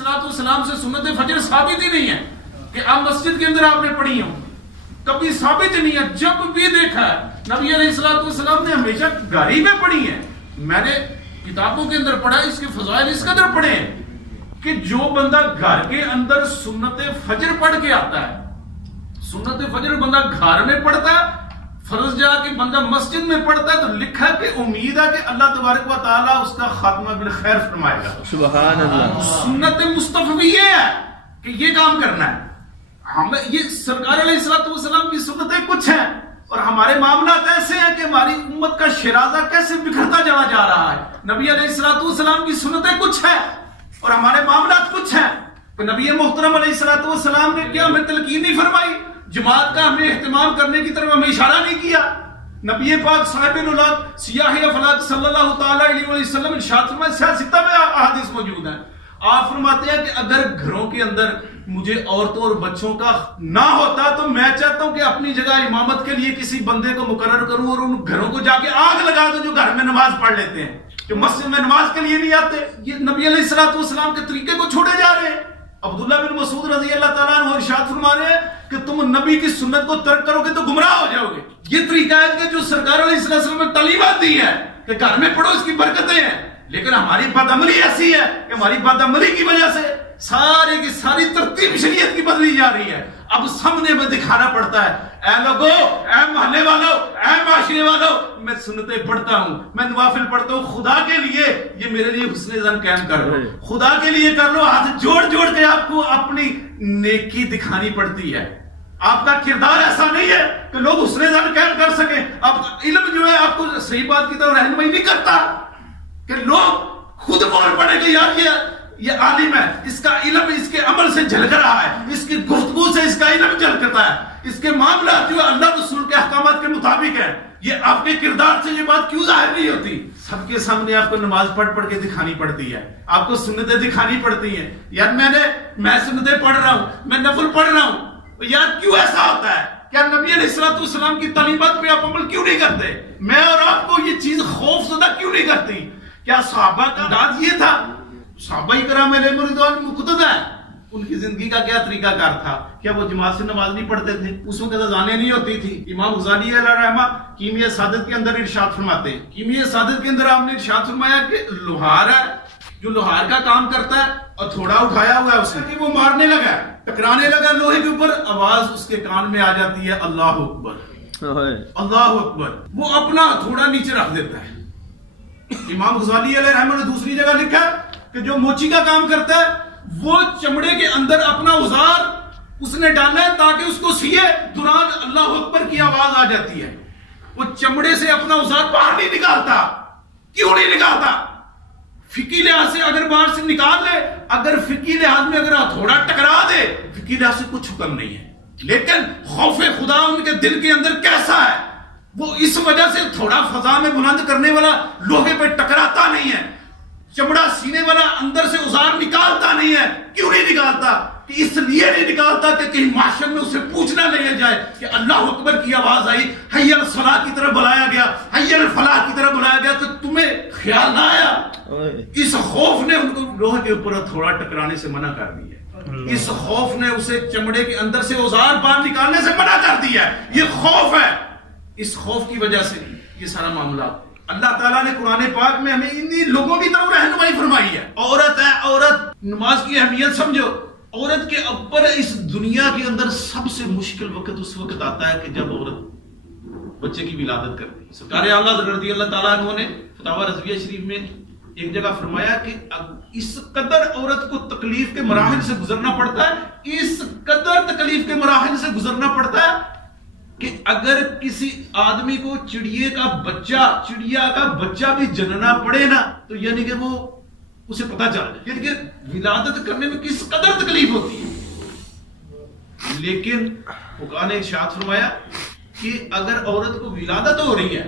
अलैहिस्सलाम से सुन्नत फजर साबित ही नहीं है कि आप मस्जिद के अंदर आपने पढ़ी हो, कभी साबित नहीं है। जब भी देखा है नबी अलैहिस्सलाम ने हमेशा घर ही में पढ़ी है। मैंने किताबों के अंदर पढ़ा, इसके फज़ाइल इस कदर पढ़े कि जो बंदा घर के अंदर सुन्नत फजर पढ़ के आता है, सुन्नत फजर बंदा घर में पढ़ता है, फर्ज जाके बंदा मस्जिद में पढ़ता है, तो लिखा है कि उम्मीद है कि अल्लाह तबारक व तआला उसका खात्मा बिल खैर फरमाएगा। सुभान अल्लाह। सुन्नत मुस्तफ़ी ये है कि ये काम करना है। हमें ये सरकार अलैहिस्सलाम की सुन्नतें कुछ हैं और हमारे मामला ऐसे हैं कि हमारी उम्मत का शिराजा कैसे बिखरता चला जा रहा है। नबी अलैहिस्सलाम की सुन्नतें कुछ है और हमारे मामला कुछ हैं। तो नबी मोहतरम अलैहिस्सलाम ने क्या हमें तलकीन नहीं फरमाई, जमात का हमें एहतमाम करने की तरफ हमें इशारा नहीं किया। नबी पाक साहिबुल उलाद सियाह अफलाक सल्लल्लाहु तआला अलैहि वसल्लम इरशाद फरमाते हैं, सित्ता में अहादीस मौजूद है। आप फरमाते हैं कि अगर घरों के अंदर मुझे औरतों और बच्चों का ना होता तो मैं चाहता हूं कि अपनी जगह इमामत के लिए किसी बंदे को मुकर्रर करूं और उन घरों को जाके आग लगा दूं जो घर में नमाज पढ़ लेते हैं, जो मस्जिद में नमाज के लिए नहीं आते। ये नबी अलैहिस्सलाम के तरीके को छोड़े जा रहे हैं। अब्दुल्लाह बिन मसूद रज़ी अल्लाह ताला अन्हु इरशाद फरमा रहे हैं कि तुम नबी की सुन्नत को तर्क करोगे तो गुमराह हो जाओगे। ये तरीका है कि जो सरकार अलैहिस्सलाम ने तालीमात दी है कि घर में पढ़ो, इसकी बरकतें हैं, लेकिन हमारी बदअमली ऐसी है कि हमारी बदअमली की वजह से सारी की सारी तरतीब शरीयत की बदली जा रही है। अब सामने में दिखाना पड़ता है, ऐ लोगो, ऐ मोहल्ले वालों, ऐ माशरे वालों, मैं सुन्नतें पढ़ता हूं, मैं नवाफिल पढ़ता हूं, खुदा के लिए ये मेरे लिए हुस्ने ज़न कायम कर लो, खुदा के लिए कर लो। हाथ जोड़ जोड़ के आपको अपनी नेकी दिखानी पड़ती है। आपका किरदार ऐसा नहीं है कि लोग हुस्ने ज़न कायम कर सके। आपका इल्म जो है आपको सही बात की तरफ रहनुमाई नहीं करता कि लोग खुद बोल पड़े कि यार ये आलिम है, इसका इल्म इसके अमल से झलक रहा है, इसकी गुफ्तगू से इसका इल्म झलकता है, इसके मामला जो अल्लाह रसूल के अहकामात के मुताबिक है। ये आपके किरदार से ये बात क्यों जाहिर नहीं होती? सबके सामने आपको नमाज पढ़ पढ़ के दिखानी पड़ती है, आपको सुन्नतें दिखानी पड़ती हैं। यार मैं सुन्नतें पढ़ रहा हूं, मैं नफल पढ़ रहा हूं, यार क्यों ऐसा होता है? क्या नबी अलैहिस्सलाम की तालीमात पे आप अमल क्यों नहीं करते? मैं और आपको ये चीज खौफजदा क्यों नहीं करती? क्या सहाबा का अंदाज ये था? सहाबाए किराम रिज़वान मुक़तदा है, उनकी जिंदगी का क्या तरीकाकार था? क्या वो जमात से नमाज नहीं पढ़ते थे? उस वक्त अज़ानें नहीं होती थी। इमाम गज़ाली अलैहिर्रहमा कीमिया सादत के अंदर इरशाद फरमाते हैं, कीमिया सादत के अंदर आपने इरशाद फरमाया कि लोहार है, जो लोहार का काम करता है और थोड़ा उठाया हुआ है उसने, वो मारने लगा, टकराने लगा लोहे के ऊपर, आवाज उसके कान में आ जाती है, अल्लाह अकबर, अल्लाह अकबर। वो अपना थोड़ा नीचे रख देता है। इमाम गज़ाली अलैहिर्रहमा ने दूसरी जगह लिखा कि जो मोची का काम करता है वो चमड़े के अंदर अपना औजार उसने डाला है ताकि उसको सिए दुरान अल्लाह अकबर की आवाज आ जाती है। वो चमड़े से अपना औजार बाहर नहीं निकालता। क्यों नहीं निकालता? फिकी लिहाज से अगर बाहर से निकाल ले, अगर फिकी लिहाज में अगर थोड़ा टकरा दे, फिकी लिहाज से कुछ हुक्म नहीं है, लेकिन खौफे खुदा उनके दिल के अंदर कैसा है, वो इस वजह से थोड़ा फजा में बुलंद करने वाला लोहे पे टकराता नहीं है, चमड़ा सीने वाला अंदर से औजार निकालता नहीं है। क्यों नहीं निकालता? कि इसलिए नहीं निकालता कि कहीं माशर में उसे पूछना नहीं जाए कि अल्लाह अकबर की आवाज आई, हय्यल सलाह की तरफ बुलाया गया, हय्यल फलाह की तरफ बुलाया गया, तो तुम्हें ख्याल ना आया। इस खौफ ने उनको लोहे के ऊपर थोड़ा टकराने से मना कर दिया। इस खौफ ने उसे चमड़े के अंदर से औजार बाहर निकालने से मना कर दिया। ये खौफ है। इस खौफ की वजह से ये सारा मामला अल्लाह ताला ने कुरान पाक में हमें इन्हीं लोगों की तरफ रहनुमाई फरमाई है। औरत है, औरत, नमाज की अहमियत समझो। औरत के ऊपर इस दुनिया के अंदर सबसे मुश्किल वक्त उस वक्त आता है कि जब औरत बच्चे की विलादत करती है। सरकार आला रज़ी अल्लाह ताला अन्हु ने फतावा रज़विया शरीफ में एक जगह फरमाया कि इस कदर औरत को तकलीफ के मराहिल से गुजरना पड़ता है, इस कदर तकलीफ के मराहिल से गुजरना पड़ता है कि अगर किसी आदमी को चिड़िया का बच्चा भी जनना पड़े ना, तो यानी कि वो उसे पता चल जाए, यानी कि विलादत करने में किस कदर तकलीफ होती है। लेकिन फुक़हा ने इरशाद फरमाया कि अगर औरत को विलादत हो रही है,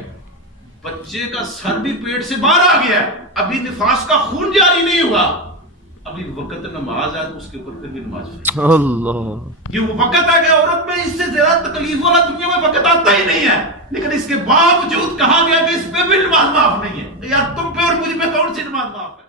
बच्चे का सर भी पेट से बाहर आ गया, अभी निफास का खून जारी नहीं हुआ, अभी वक्त नमाज है, तो उसके ऊपर फिर भी नमाज अल्लाह। ये वो वक्त है कि औरत में इससे ज्यादा तकलीफ वाला दुनिया में वक्त आता ही नहीं है, लेकिन इसके बावजूद कहा गया कि इस पे भी नमाज माफ नहीं है। यार तुम पे और मुझ पे कौन सी नमाज माफ है?